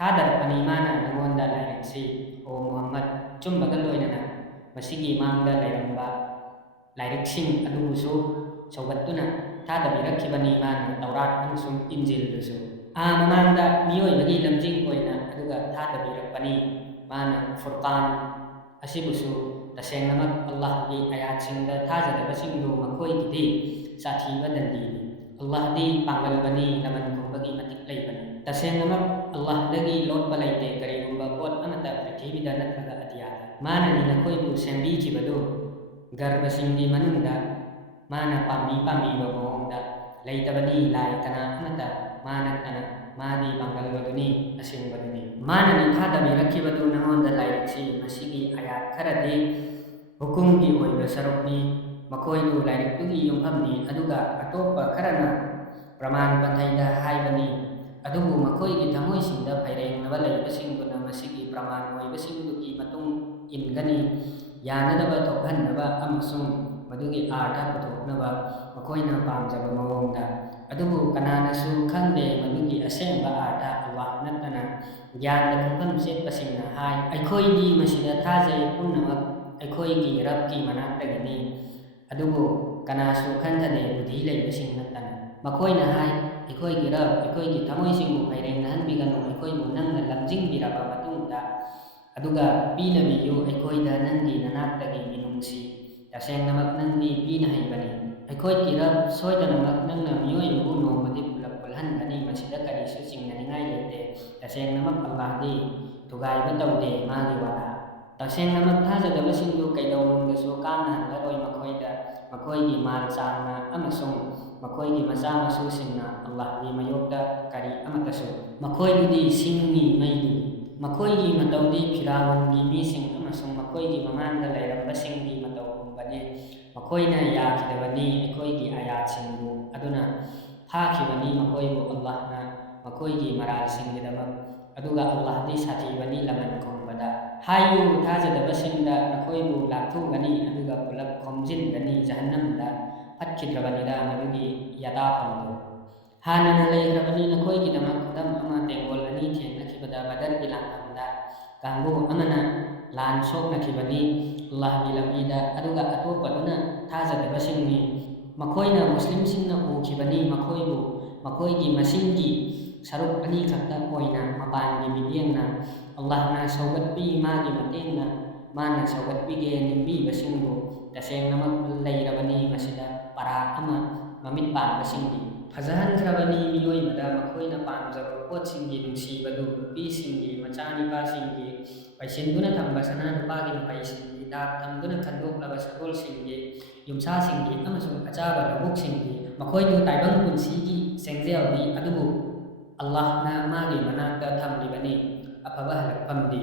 ꯊꯥꯗꯔꯛꯄꯅꯤ ꯃꯥꯅ ꯅꯉꯣꯟꯗ ꯂꯥꯏꯔꯤꯛꯁꯤ ꯑꯣ ꯃꯨꯍꯝꯃꯗ ꯆꯨꯝꯕꯒ ꯂꯣꯏꯅꯅ ꯃꯁꯤꯒꯤ ꯃꯥꯡꯗ ꯂꯩꯔꯝꯕ ꯂꯥꯏꯔꯤꯛꯁꯤꯡ ꯑꯗꯨꯕꯨꯁꯨ ꯁꯧꯒꯠꯇꯨꯅ ꯊꯥꯗꯕꯤꯔꯛꯈꯤꯕꯅꯤ ꯃꯥꯅ ꯇꯧꯔꯥꯠ ꯑꯃꯁꯨꯡ ꯏꯟꯖꯤꯜꯗꯨꯁꯨ ꯃꯃꯥꯡꯗ ꯃꯤꯑꯣꯏꯕꯒꯤ ꯂꯝꯖꯤꯡ ꯑꯣꯏꯅ ꯑꯗꯨꯒ ꯊꯥꯗꯕꯤꯔꯛꯄꯅꯤ ꯃꯥꯅ ꯐꯨꯔꯀꯥꯟ ꯑꯁꯤꯕꯨꯁꯨ ꯇꯁꯦꯡꯅꯃꯛ ꯑꯜꯂꯥꯍꯒꯤ ꯑꯌꯥꯠꯁꯤꯡꯗ ꯊꯥꯖꯗꯕꯁꯤꯡꯗꯨ ꯃꯈꯣꯏꯒꯤꯗꯤ ꯁꯥꯊꯤꯕ ꯗꯟꯗꯤꯅꯤ ꯑꯜꯂꯥꯍꯗꯤ ꯄꯥꯡꯒꯜꯕꯅꯤ ꯂꯃꯟ ꯈꯨꯝꯕꯒꯤ ꯃꯇꯤꯛ ꯂꯩꯕꯅꯤ ꯇꯁꯦꯡꯅꯃꯛ ꯑꯜꯂꯥꯍꯗꯒꯤ ꯂꯣꯠꯄ ꯂꯩꯇꯦ ꯀꯔꯤꯒꯨꯝꯕ ꯄꯣꯠ ꯑꯃꯠꯇ ꯄ꯭ꯔꯤꯊꯤꯕꯤꯗ ꯅꯠꯇ꯭ꯔꯒ ꯑꯇꯤꯌꯥꯗ ꯃꯥꯅꯅꯤ ꯅꯈꯣꯏꯕꯨ ꯁꯦꯝꯕꯤꯈꯤꯕꯗꯨ ꯒꯔꯚꯁꯤꯡꯒꯤ ꯃꯅꯨꯡꯗ ꯃꯥꯅ ꯄꯥꯝꯕꯤꯕ ꯃꯑꯣꯡꯗ ꯂꯩꯇꯕꯅꯤ ꯂꯥꯏ ꯀꯅꯥ ꯑꯃꯠꯇ ꯃꯥ ꯅꯠꯇꯅ ꯃꯥꯗꯤ ꯄꯥꯡꯒꯜꯕꯗꯨꯅꯤ ꯑꯁꯦꯡꯕꯗꯨꯅꯤ ꯃꯥꯅꯅꯤ ꯊꯥꯗꯕꯤꯔꯛꯈꯤꯕꯗꯨ ꯅꯉꯣꯟꯗ ꯂꯥꯏꯔꯤꯛꯁꯤ ꯃꯁꯤꯒꯤ ꯑꯌꯥꯠ ꯈꯔꯗꯤ ꯍꯨꯀꯨꯝꯒꯤ ꯑꯣꯏꯕ ꯁꯔꯨꯛꯅꯤ ꯃꯈꯣꯏꯗꯨ ꯂꯥꯏꯔꯤꯛꯇꯨꯒꯤ ꯌꯨꯝꯐꯝꯅꯤ ꯑꯗꯨꯒ ꯑꯇꯣꯞꯄ ꯈꯔꯅ ꯄ꯭ꯔꯃꯥꯟ ꯄꯟꯊꯩꯗ ꯍꯥꯏꯕꯅꯤ ꯑꯗꯨꯕꯨ ꯃꯈꯣꯏꯒꯤ ꯊꯃꯣꯏꯁꯤꯡꯗ ꯐꯩꯔꯦꯡꯅꯕ ꯂꯩꯕꯁꯤꯡꯗꯨꯅ ꯃꯁꯤꯒꯤ ꯄ꯭ꯔꯃꯥꯟ ꯑꯣꯏꯕꯁꯤꯡꯗꯨꯒꯤ ꯃꯇꯨꯡ इनगनी यानदब थोखनबा अमसुंग मदुगी आर्था पुथोकनबा मखोइना पामजब मवोंगदा अदुबु कनानसु खंदे मदुगी असेंबा आर्था अल्लाह नत्तना ज्ञान खंफम सेपसिंगना हाय अखोइदी मसिदा थाजै पुन्नमक अखोइगी रबकी मनाक्तगिनी अदुबु कनासु खंथदे बुद्धि लैबसिंग नत्तना मखोइना हाय अखोइगी रब अखोइगी थमोइसिंगु फैरेंगनहनबिगनु अखोइबु नंगना लमजिंगबिरबा मतुंगदा अदुगा पीनबियु अखोइदा नंगी ननाक्तगी मिनुंगसी तसेंगनमक नंगी पीना हैबनी अखोइगी रब सोइदनमक नंगना मियोइबु नोमदि पुलप पुलहनगनी मसिदा करिसु चिंगननिंगाइ लेते तसेंगनमक अल्लाहदी तुगाइबा तौदे मागी वाला तसेंगनमक थाजदबसिंगु कैदौनुंगसु कामना हंगरोइ मखोइदा मखोइगी माल चांगना अमसुंग मखोइगी मचा मसुसिंगना अल्लाहगी मयोक्ता करी अमतसु मखोइदुदी सिंगनी मैदु मखोइगी मतौदी फिराउनगी मीसिंग अमसुंग मखोइगी ममांदा लैरंबसिंगी मतौगुंबने मखोइना याखिदबनी अखोइगी आयातसिंगु अदुना फाखिबनी मखोइबु अल्लाहना मखोइगी मरालसिंगदमक अदुगा अल्लाहदी साथीबनी लमन खुंबदा हायु थाजदबसिंगदा नखोइबु लाथुगनी अदुगा पुलप खोमजिनगनी जहन्नमदा फटखिद्रबनिदा मदुगी यदाफंदु हानना लैरबनी नखोइगिदमक खुदम अमा तेंगोल अनी थेंगनखिबदा बदरगी लांफमदा कांगु अमना लान सोकनखिबनी अल्लाहगी लंबीदा अदुगा अतोपदुना थाजदबसिंगनी मखोइना मुस्लिमसिंगना उखिबनी मखोइबु मखोइगी मसिंगी सरुक अनी खक्ता ओइना मपानगी मिबियंगना अल्लाहना सौगतपी मागी मतेंगना माना सौगतपीगे निंबीबसिंगु तसेंगनमक लैरबनी मसिदा परा अमा ममित पानबसिंगी फजहनख्रबनी मियोइबदा मखोइना पामजब पोतसिंगी नुंसीबदु नुपीसिंगी मचानिपासिंगी पैसिंदुना थंबा सना नुपागी नुपैसिंगी दाग थंदुना खंदोक्लबा सगोलसिंगी युमसासिंगी अमसुंग अचाबा लबुकसिंगी मखोइदु ताइबंग पुंसीगी सेंगजेलदी अदुबु अल्लाहना मागी मनाक्ता थमलिबनी अफबा हलकफमदी